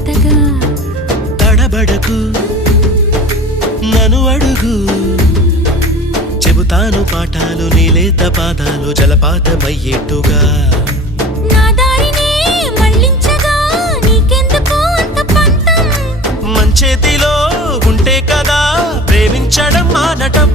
అంతగా తడబడకు నన్ను అడుగు చెబుతాను పాఠాలు నీలేత పాదాలు జలపాతమయ్యేట్టుగా నా దారినే మళ్ళించగా నీకెందుకు అంత పంతం మంచేతిలో ఉంటే కదా ప్రేమించడం మానటం